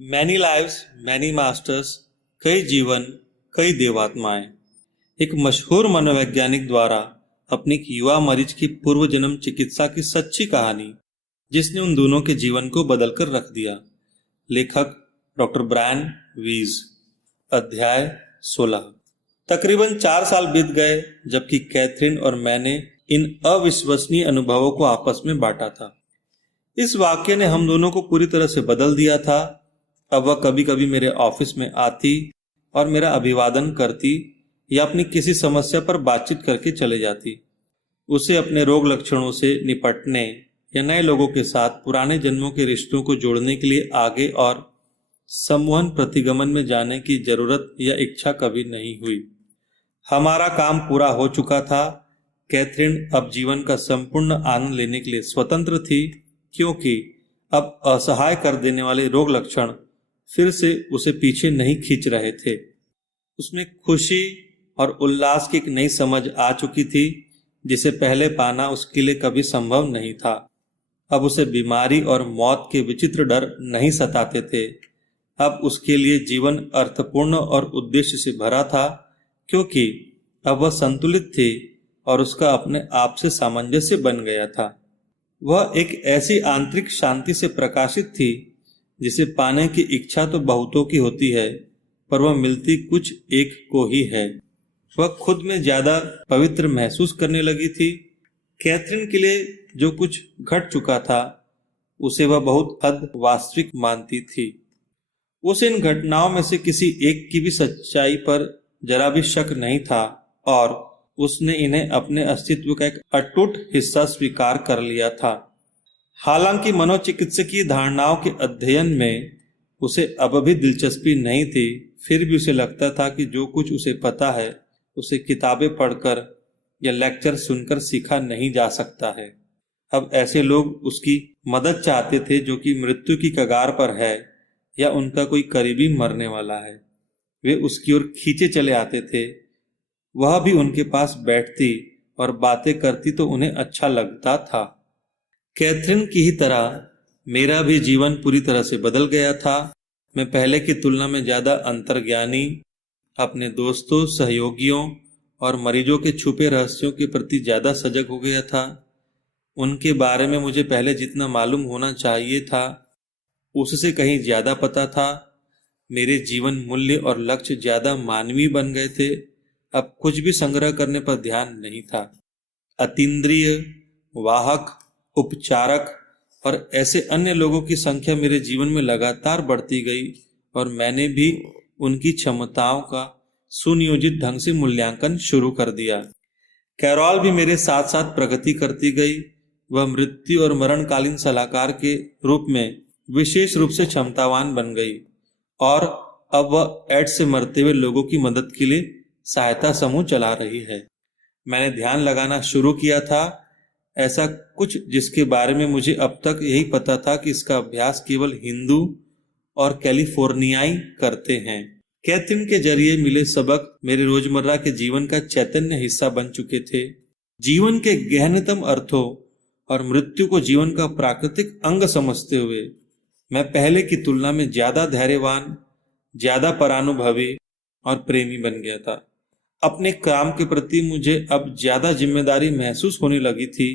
Many lives many masters, कई जीवन कई देवात्माएं। एक मशहूर मनोवैज्ञानिक द्वारा अपनी एक युवा मरीज की पूर्व जन्म चिकित्सा की सच्ची कहानी, जिसने उन दोनों के जीवन को बदलकर रख दिया। लेखक डॉक्टर ब्रायन वीज। अध्याय 16। तकरीबन 4 साल बीत गए जबकि कैथरीन और मैंने इन अविश्वसनीय अनुभवों को आपस में बांटा था। इस वाक्य ने हम दोनों को पूरी तरह से बदल दिया था। अब वह कभी कभी मेरे ऑफिस में आती और मेरा अभिवादन करती या अपनी किसी समस्या पर बातचीत करके चले जाती। उसे अपने रोग लक्षणों से निपटने या नए लोगों के साथ पुराने जन्मों के रिश्तों को जोड़ने के लिए आगे और सम्मोहन प्रतिगमन में जाने की जरूरत या इच्छा कभी नहीं हुई। हमारा काम पूरा हो चुका था। कैथरीन अब जीवन का संपूर्ण आनंद लेने के लिए स्वतंत्र थी, क्योंकि अब असहाय कर देने वाले रोग लक्षण फिर से उसे पीछे नहीं खींच रहे थे। उसमें खुशी और उल्लास की एक नई समझ आ चुकी थी, जिसे पहले पाना उसके लिए कभी संभव नहीं था। अब उसे बीमारी और मौत के विचित्र डर नहीं सताते थे। अब उसके लिए जीवन अर्थपूर्ण और उद्देश्य से भरा था, क्योंकि अब वह संतुलित थी और उसका अपने आप से सामंजस्य बन गया था। वह एक ऐसी आंतरिक शांति से प्रकाशित थी जिसे पाने की इच्छा तो बहुतों की होती है, पर वह मिलती कुछ एक को ही है। वह खुद में ज्यादा पवित्र महसूस करने लगी थी। कैथरीन के लिए जो कुछ घट चुका था उसे वह बहुत हद वास्तविक मानती थी। उसे इन घटनाओं में से किसी एक की भी सच्चाई पर जरा भी शक नहीं था और उसने इन्हें अपने अस्तित्व का एक अटूट हिस्सा स्वीकार कर लिया था। हालांकि मनोचिकित्सकीय धारणाओं के अध्ययन में उसे अब भी दिलचस्पी नहीं थी, फिर भी उसे लगता था कि जो कुछ उसे पता है उसे किताबें पढ़कर या लेक्चर सुनकर सीखा नहीं जा सकता है। अब ऐसे लोग उसकी मदद चाहते थे जो कि मृत्यु की कगार पर है या उनका कोई करीबी मरने वाला है। वे उसकी ओर खींचे चले आते थे। वह भी उनके पास बैठती और बातें करती तो उन्हें अच्छा लगता था। कैथरीन की ही तरह मेरा भी जीवन पूरी तरह से बदल गया था। मैं पहले की तुलना में ज्यादा अंतर्ज्ञानी, अपने दोस्तों, सहयोगियों और मरीजों के छुपे रहस्यों के प्रति ज्यादा सजग हो गया था। उनके बारे में मुझे पहले जितना मालूम होना चाहिए था उससे कहीं ज्यादा पता था। मेरे जीवन मूल्य और लक्ष्य ज्यादा मानवीय बन गए थे। अब कुछ भी संग्रह करने पर ध्यान नहीं था। अतीन्द्रिय, वाहक, उपचारक और ऐसे अन्य लोगों की संख्या मेरे जीवन में लगातार बढ़ती गई और मैंने भी उनकी क्षमताओं का सुनियोजित ढंग से मूल्यांकन शुरू कर दिया। कैरोल भी मेरे साथ साथ प्रगति करती गई। वह मृत्यु और मरणकालीन सलाहकार के रूप में विशेष रूप से क्षमतावान बन गई और अब वह एड्स से मरते हुए लोगों की मदद के लिए सहायता समूह चला रही है। मैंने ध्यान लगाना शुरू किया था, ऐसा कुछ जिसके बारे में मुझे अब तक यही पता था कि इसका अभ्यास केवल हिंदू और कैलिफोर्नियाई करते हैं। कैथरीन के जरिए मिले सबक मेरे रोजमर्रा के जीवन का चैतन्य हिस्सा बन चुके थे। जीवन के गहनतम अर्थों और मृत्यु को जीवन का प्राकृतिक अंग समझते हुए मैं पहले की तुलना में ज्यादा धैर्यवान, ज्यादा परानुभवी और प्रेमी बन गया था। अपने काम के प्रति मुझे अब ज्यादा जिम्मेदारी महसूस होने लगी थी,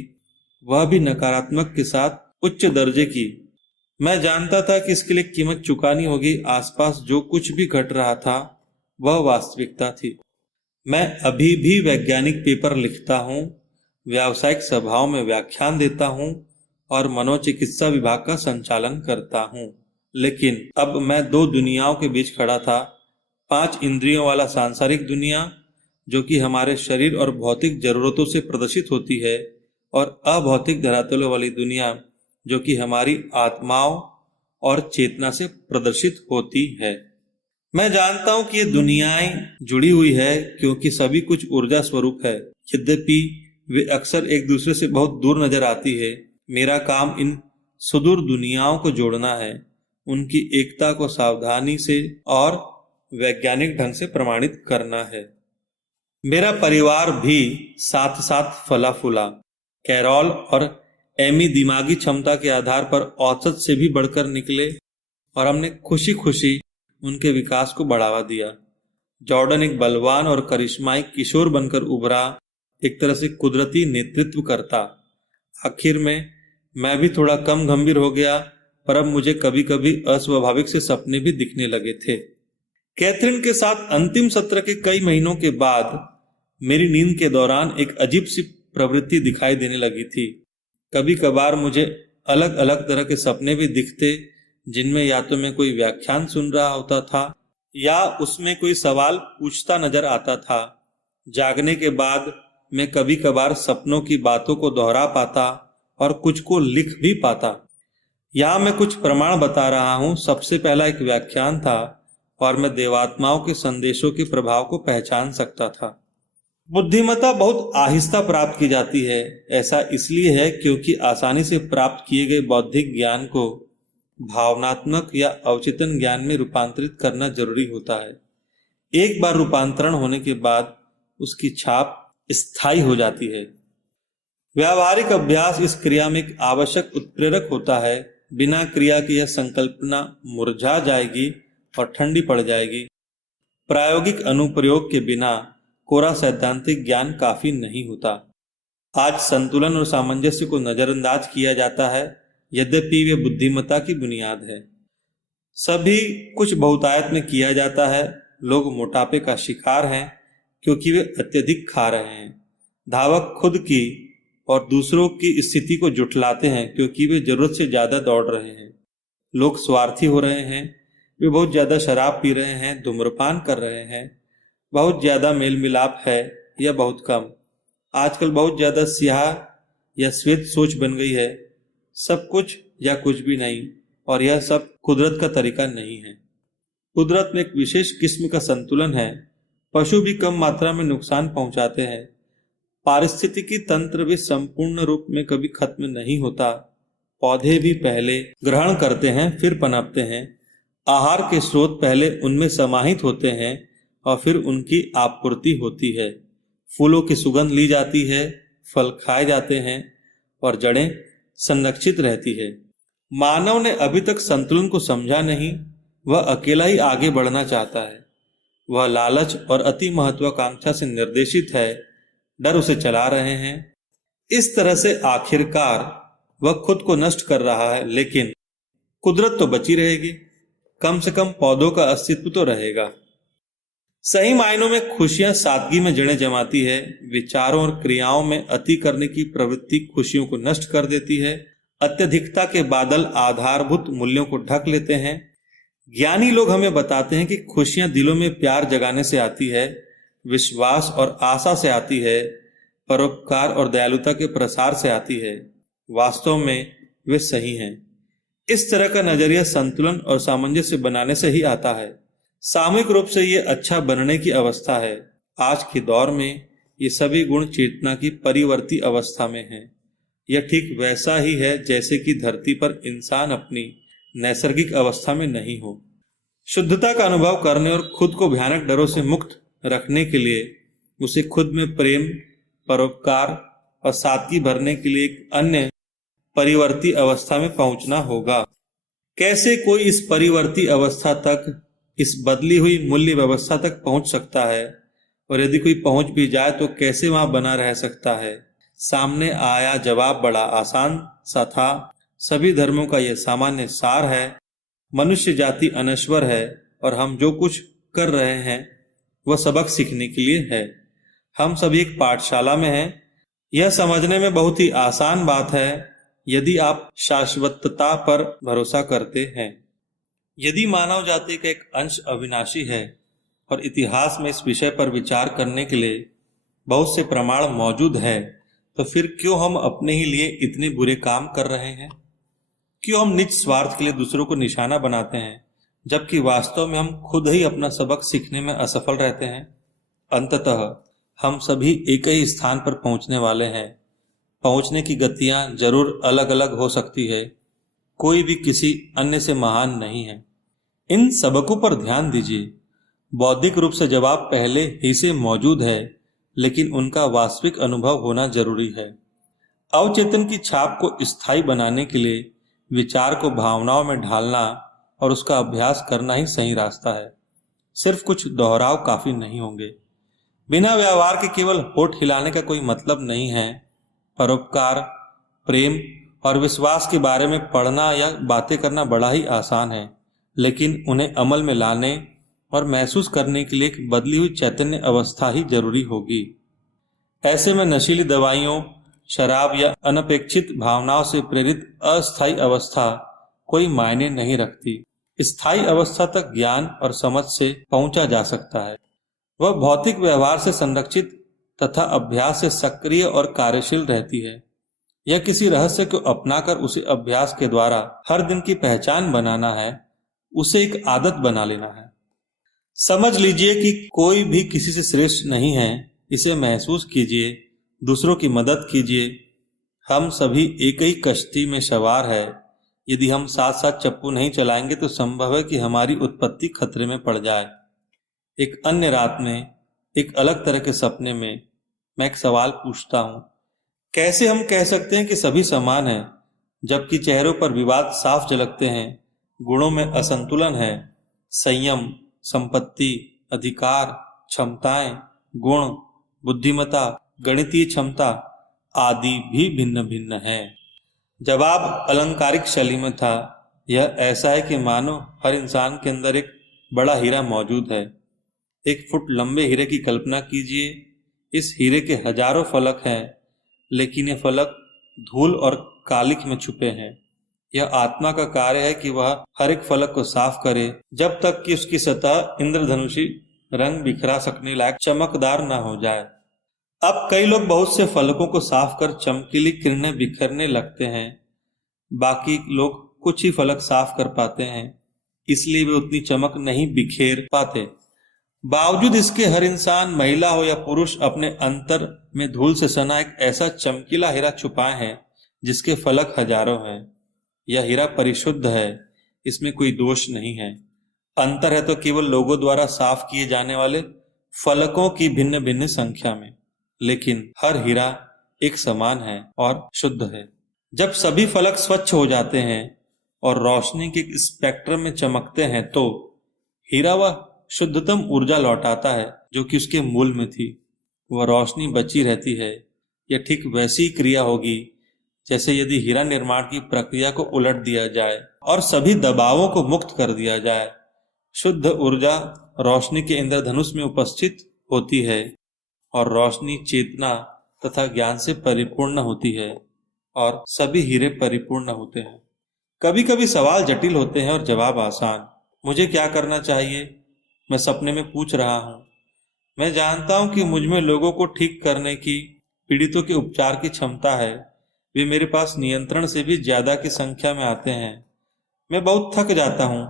वह भी नकारात्मक के साथ उच्च दर्जे की। मैं जानता था कि इसके लिए कीमत चुकानी होगी। आसपास जो कुछ भी घट रहा था वह वास्तविकता थी। मैं अभी भी वैज्ञानिक पेपर लिखता हूँ, व्यावसायिक सभाओं में व्याख्यान देता हूँ और मनोचिकित्सा विभाग का संचालन करता हूँ। लेकिन अब मैं 2 दुनियाओं के बीच खड़ा था। 5 इंद्रियों वाला सांसारिक दुनिया जो कि हमारे शरीर और भौतिक जरूरतों से प्रदर्शित होती है, और अभौतिक धरातलों वाली दुनिया जो कि हमारी आत्माओं और चेतना से प्रदर्शित होती है। मैं जानता हूं कि ये दुनियाएं जुड़ी हुई है क्योंकि सभी कुछ ऊर्जा स्वरूप है। यद्यपि वे अक्सर एक दूसरे से बहुत दूर नजर आती है, मेरा काम इन सुदूर दुनियाओं को जोड़ना है, उनकी एकता को सावधानी से और वैज्ञानिक ढंग से प्रमाणित करना है। मेरा परिवार भी साथ साथ फला फूला। कैरोल और एमी दिमागी क्षमता के आधार पर औसत से भी बढ़कर निकले। और हमने खुशी खुशी उनके विकास को बढ़ावा दिया। जॉर्डन एक बलवान और करिश्माई किशोर बनकर उभरा, एक तरह से कुदरती नेतृत्व करता। आखिर में मैं भी थोड़ा कम गंभीर हो गया, पर अब मुझे कभी कभी अस्वाभाविक से सपने भी दिखने लगे थे। कैथरीन के साथ अंतिम सत्र के कई महीनों के बाद मेरी नींद के दौरान एक अजीब सी प्रवृत्ति दिखाई देने लगी थी। कभी कभार मुझे अलग अलग तरह के सपने भी दिखते, जिनमें या तो मैं कोई व्याख्यान सुन रहा होता था या उसमें कोई सवाल पूछता नजर आता था। जागने के बाद मैं कभी कभार सपनों की बातों को दोहरा पाता और कुछ को लिख भी पाता। यहाँ मैं कुछ प्रमाण बता रहा हूँ। सबसे पहला एक व्याख्यान था और मैं देवात्माओं के संदेशों के प्रभाव को पहचान सकता था। बुद्धिमत्ता बहुत आहिस्ता प्राप्त की जाती है। ऐसा इसलिए है क्योंकि आसानी से प्राप्त किए गए बौद्धिक ज्ञान को भावनात्मक या अवचेतन ज्ञान में रूपांतरित करना जरूरी होता है। एक बार रूपांतरण होने के बाद उसकी छाप स्थायी हो जाती है। व्यावहारिक अभ्यास इस क्रिया में एक आवश्यक उत्प्रेरक होता है। बिना क्रिया की यह संकल्पना मुरझा जाएगी और ठंडी पड़ जाएगी। प्रायोगिक अनुप्रयोग के बिना कोरा सैद्धांतिक ज्ञान काफी नहीं होता। आज संतुलन और सामंजस्य को नजरअंदाज किया जाता है, यद्यपि वे बुद्धिमत्ता की बुनियाद है। सभी कुछ बहुतायत में किया जाता है। लोग मोटापे का शिकार हैं क्योंकि वे अत्यधिक खा रहे हैं। धावक खुद की और दूसरों की स्थिति को जुटलाते हैं क्योंकि वे जरूरत से ज्यादा दौड़ रहे हैं। लोग स्वार्थी हो रहे हैं। वे बहुत ज्यादा शराब पी रहे हैं, धूम्रपान कर रहे हैं। बहुत ज्यादा मेल मिलाप है या बहुत कम। आजकल बहुत ज्यादा स्याह या श्वेत सोच बन गई है। सब कुछ या कुछ भी नहीं, और यह सब कुदरत का तरीका नहीं है। कुदरत में एक विशेष किस्म का संतुलन है। पशु भी कम मात्रा में नुकसान पहुंचाते हैं। पारिस्थितिकी तंत्र भी संपूर्ण रूप में कभी खत्म नहीं होता। पौधे भी पहले ग्रहण करते हैं, फिर पनपते हैं। आहार के स्रोत पहले उनमें समाहित होते हैं और फिर उनकी आपूर्ति होती है। फूलों की सुगंध ली जाती है, फल खाए जाते हैं और जड़ें संरक्षित रहती है। मानव ने अभी तक संतुलन को समझा नहीं। वह अकेला ही आगे बढ़ना चाहता है। वह लालच और अति महत्वाकांक्षा से निर्देशित है। डर उसे चला रहे हैं। इस तरह से आखिरकार वह खुद को नष्ट कर रहा है, लेकिन कुदरत तो बची रहेगी। कम से कम पौधों का अस्तित्व तो रहेगा। सही मायनों में खुशियां सादगी में जड़ें जमाती है। विचारों और क्रियाओं में अति करने की प्रवृत्ति खुशियों को नष्ट कर देती है। अत्यधिकता के बादल आधारभूत मूल्यों को ढक लेते हैं। ज्ञानी लोग हमें बताते हैं कि खुशियां दिलों में प्यार जगाने से आती है, विश्वास और आशा से आती है, परोपकार और दयालुता के प्रसार से आती है। वास्तव में वे सही हैं। इस तरह का नजरिया संतुलन और सामंजस्य बनाने से ही आता है। सामूहिक रूप से ये अच्छा बनने की अवस्था है। आज के दौर में ये सभी गुण चेतना की परिवर्ती अवस्था में हैं। यह ठीक वैसा ही है जैसे कि धरती पर इंसान अपनी नैसर्गिक अवस्था में नहीं हो। शुद्धता का अनुभव करने और खुद को भयानक डरों से मुक्त रखने के लिए उसे खुद में प्रेम, परोपकार और सादगी भरने के लिए एक अन्य परिवर्ती अवस्था में पहुंचना होगा। कैसे कोई इस परिवर्ती अवस्था तक, इस बदली हुई मूल्य व्यवस्था तक पहुंच सकता है, और यदि कोई पहुंच भी जाए तो कैसे वहां बना रह सकता है? सामने आया जवाब बड़ा आसान सा था। सभी धर्मों का यह सामान्य सार है। मनुष्य जाति अनश्वर है और हम जो कुछ कर रहे हैं वह सबक सीखने के लिए है। हम सभी एक पाठशाला में हैं। यह समझने में बहुत ही आसान बात है यदि आप शाश्वतता पर भरोसा करते हैं। यदि मानव जाति का एक अंश अविनाशी है और इतिहास में इस विषय पर विचार करने के लिए बहुत से प्रमाण मौजूद है, तो फिर क्यों हम अपने ही लिए इतने बुरे काम कर रहे हैं? क्यों हम निज स्वार्थ के लिए दूसरों को निशाना बनाते हैं, जबकि वास्तव में हम खुद ही अपना सबक सीखने में असफल रहते हैं? अंततः हम सभी एक ही स्थान पर पहुंचने वाले हैं। पहुंचने की गतियां जरूर अलग अलग हो सकती है। कोई भी किसी अन्य से महान नहीं है। इन सबकों पर ध्यान दीजिए। बौद्धिक रूप से जवाब पहले ही से मौजूद है, लेकिन उनका वास्तविक अनुभव होना जरूरी है। अवचेतन की छाप को स्थायी बनाने के लिए विचार को भावनाओं में ढालना और उसका अभ्यास करना ही सही रास्ता है। सिर्फ कुछ दोहराव काफी नहीं होंगे। बिना व्यवहार के केवल होठ हिलाने का कोई मतलब नहीं है। परोपकार, प्रेम और विश्वास के बारे में पढ़ना या बातें करना बड़ा ही आसान है, लेकिन उन्हें अमल में लाने और महसूस करने के लिए एक बदली हुई चैतन्य अवस्था ही जरूरी होगी। ऐसे में नशीली दवाइयों, शराब या अनपेक्षित भावनाओं से प्रेरित अस्थायी अवस्था कोई मायने नहीं रखती। स्थायी अवस्था तक ज्ञान और समझ से पहुंचा जा सकता है। वह भौतिक व्यवहार से संरक्षित तथा अभ्यास से सक्रिय और कार्यशील रहती है। यह किसी रहस्य को अपनाकर उसे अभ्यास के द्वारा हर दिन की पहचान बनाना है, उसे एक आदत बना लेना है। समझ लीजिए कि कोई भी किसी से श्रेष्ठ नहीं है, इसे महसूस कीजिए, दूसरों की मदद कीजिए। हम सभी एक ही कश्ती में सवार है। यदि हम साथ साथ चप्पू नहीं चलाएंगे तो संभव है कि हमारी उत्पत्ति खतरे में पड़ जाए। एक अन्य रात में, एक अलग तरह के सपने में, मैं एक सवाल पूछता हूँ, कैसे हम कह सकते हैं कि सभी समान हैं, जबकि चेहरों पर विवाद साफ झलकते हैं, गुणों में असंतुलन है, संयम, संपत्ति, अधिकार, क्षमताएं, गुण, बुद्धिमत्ता, गणितीय क्षमता आदि भी भिन्न भिन्न है। जवाब अलंकारिक शैली में था। यह ऐसा है कि मानो हर इंसान के अंदर एक बड़ा हीरा मौजूद है। 1 फुट लंबे हीरे की कल्पना कीजिए। इस हीरे के हजारों फलक हैं, लेकिन ये फलक धूल और कालिख में छुपे हैं। यह आत्मा का कार्य है कि वह हर एक फलक को साफ करे, जब तक कि उसकी सतह इंद्रधनुषी रंग बिखरा सकने लायक चमकदार न हो जाए। अब कई लोग बहुत से फलकों को साफ कर चमकीली किरणें बिखरने लगते हैं। बाकी लोग कुछ ही फलक साफ कर पाते हैं, इसलिए वे उतनी चमक नहीं बिखेर पाते। बावजूद इसके हर इंसान, महिला हो या पुरुष, अपने अंतर में धूल से सना एक ऐसा चमकीला हीरा छुपाए हैं जिसके फलक हजारों हैं। यह हीरा परिशुद्ध है, इसमें कोई दोष नहीं है। अंतर है तो केवल लोगों द्वारा साफ किए जाने वाले फलकों की भिन्न भिन्न संख्या में, लेकिन हर हीरा एक समान है और शुद्ध है। जब सभी फलक स्वच्छ हो जाते हैं और रोशनी के स्पेक्ट्रम में चमकते हैं तो हीरा वह शुद्धतम ऊर्जा लौटाता है जो कि उसके मूल में थी। वह रोशनी बची रहती है। यह ठीक वैसी क्रिया होगी जैसे यदि हीरा निर्माण की प्रक्रिया को उलट दिया जाए और सभी दबावों को मुक्त कर दिया जाए। शुद्ध ऊर्जा रोशनी के इंद्रधनुष में उपस्थित होती है और रोशनी चेतना तथा ज्ञान से परिपूर्ण होती है और सभी हीरे परिपूर्ण होते हैं। कभी कभी सवाल जटिल होते हैं और जवाब आसान। मुझे क्या करना चाहिए? मैं सपने में पूछ रहा हूँ। मैं जानता हूँ कि मुझ में लोगों को ठीक करने की, पीड़ितों के उपचार की क्षमता है। वे मेरे पास नियंत्रण से भी ज्यादा की संख्या में आते हैं। मैं बहुत थक जाता हूँ।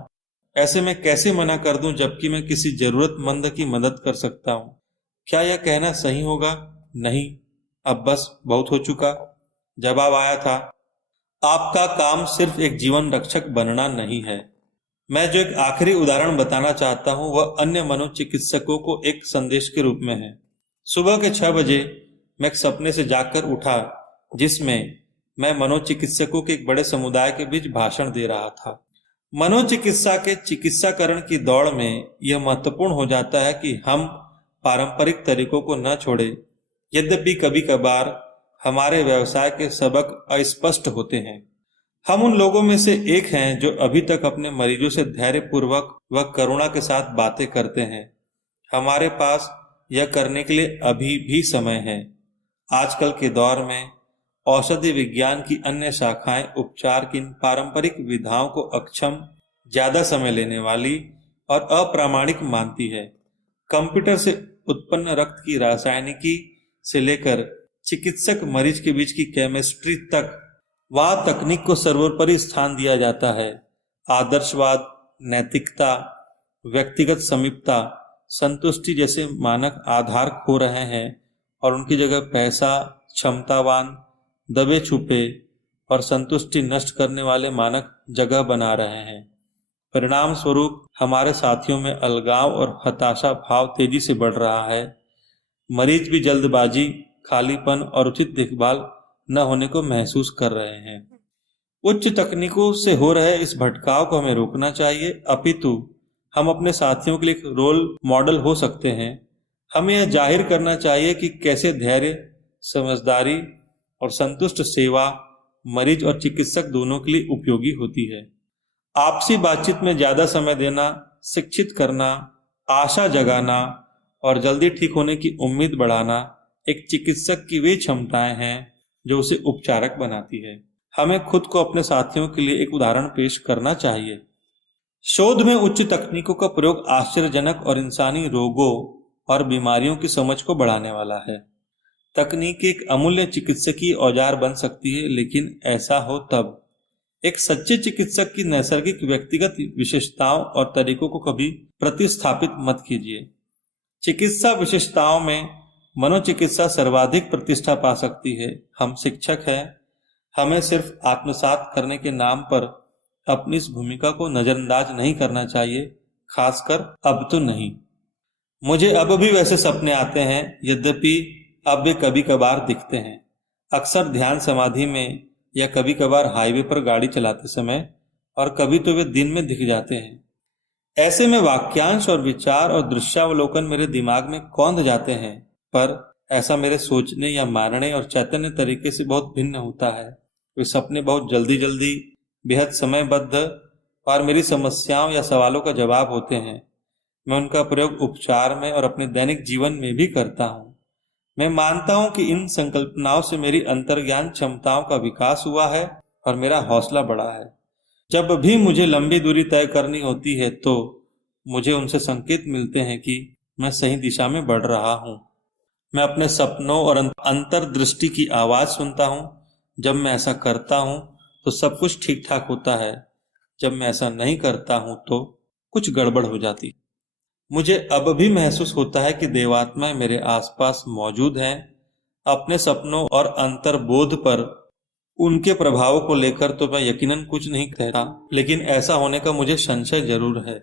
ऐसे में कैसे मना कर दूं जबकि मैं किसी जरूरतमंद की मदद कर सकता हूँ? क्या यह कहना सही होगा? नहीं, अब बस बहुत हो चुका। जवाब आया था, आपका काम सिर्फ एक जीवन रक्षक बनना नहीं है। मैं जो एक आखिरी उदाहरण बताना चाहता हूं वह अन्य मनोचिकित्सकों को एक संदेश के रूप में है। सुबह के 6 बजे मैं एक सपने से जागकर उठा जिसमें मैं मनोचिकित्सकों के एक बड़े समुदाय के बीच भाषण दे रहा था। मनोचिकित्सा के चिकित्साकरण की दौड़ में यह महत्वपूर्ण हो जाता है कि हम पारंपरिक तरीकों को न छोड़ें। यद्यपि कभी कभार हमारे व्यवसाय के सबक अस्पष्ट होते हैं। हम उन लोगों में से एक हैं जो अभी तक अपने मरीजों से धैर्यपूर्वक व करुणा के साथ बातें करते हैं। हमारे पास यह करने के लिए अभी भी समय है। आजकल के दौर में औषधि विज्ञान की अन्य शाखाएं उपचार की इन पारंपरिक विधाओं को अक्षम, ज्यादा समय लेने वाली और अप्रामाणिक मानती है। कंप्यूटर से उत्पन्न रक्त की रासायनिकी से लेकर चिकित्सक मरीज के बीच की केमिस्ट्री तक, वहां तकनीक को सर्वोपरि स्थान दिया जाता है। आदर्शवाद, नैतिकता, व्यक्तिगत समीपता, संतुष्टि जैसे मानक आधार खो रहे हैं और उनकी जगह पैसा, क्षमतावान, दबे छुपे और संतुष्टि नष्ट करने वाले मानक जगह बना रहे हैं। परिणाम स्वरूप हमारे साथियों में अलगाव और हताशा भाव तेजी से बढ़ रहा है। मरीज भी जल्दबाजी, खालीपन और उचित देखभाल न होने को महसूस कर रहे हैं। उच्च तकनीकों से हो रहे इस भटकाव को हमें रोकना चाहिए, अपितु हम अपने साथियों के लिए एक रोल मॉडल हो सकते हैं। हमें यह जाहिर करना चाहिए कि कैसे धैर्य, समझदारी और संतुष्ट सेवा मरीज और चिकित्सक दोनों के लिए उपयोगी होती है। आपसी बातचीत में ज्यादा समय देना, शिक्षित करना, आशा जगाना और जल्दी ठीक होने की उम्मीद बढ़ाना एक चिकित्सक की वे क्षमताएं हैं जो उसे उपचारक बनाती है। हमें खुद को अपने साथियों के लिए एक उदाहरण पेश करना चाहिए। शोध में उच्च तकनीकों का प्रयोग आश्चर्यजनक और इंसानी रोगों और बीमारियों की समझ को बढ़ाने वाला है। तकनीक एक अमूल्य चिकित्सकीय औजार बन सकती है, लेकिन ऐसा हो तब। एक सच्चे चिकित्सक की नैसर्गिक व्यक्तिगत विशेषताओं और तरीकों को कभी प्रतिस्थापित मत कीजिए। चिकित्सा विशेषताओं में मनोचिकित्सा सर्वाधिक प्रतिष्ठा पा सकती है। हम शिक्षक हैं, हमें सिर्फ आत्मसात करने के नाम पर अपनी इस भूमिका को नजरअंदाज नहीं करना चाहिए, खासकर अब तो नहीं। मुझे अब भी वैसे सपने आते हैं, यद्यपि अब वे कभी कभार दिखते हैं, अक्सर ध्यान समाधि में या कभी कभार हाईवे पर गाड़ी चलाते समय, और कभी तो वे दिन में दिख जाते हैं। ऐसे में वाक्यांश और विचार और दृश्यावलोकन मेरे दिमाग में कौंध जाते हैं, पर ऐसा मेरे सोचने या मानने और चैतन्य तरीके से बहुत भिन्न होता है। वे सपने बहुत जल्दी जल्दी, बेहद समयबद्ध और मेरी समस्याओं या सवालों का जवाब होते हैं। मैं उनका प्रयोग उपचार में और अपने दैनिक जीवन में भी करता हूँ। मैं मानता हूँ कि इन संकल्पनाओं से मेरी अंतर्ज्ञान क्षमताओं का विकास हुआ है और मेरा हौसला बढ़ा है। जब भी मुझे लंबी दूरी तय करनी होती है तो मुझे उनसे संकेत मिलते हैं कि मैं सही दिशा में बढ़ रहा हूँ। मैं अपने सपनों और अंतर्दृष्टि की आवाज सुनता हूँ। जब मैं ऐसा करता हूँ तो सब कुछ ठीक ठाक होता है। जब मैं ऐसा नहीं करता हूँ तो कुछ गड़बड़ हो जाती। मुझे अब भी महसूस होता है कि देवात्माएं मेरे आसपास मौजूद हैं। अपने सपनों और अंतर्बोध पर उनके प्रभावों को लेकर तो मैं यकीनन कुछ नहीं कहता, लेकिन ऐसा होने का मुझे संशय जरूर है।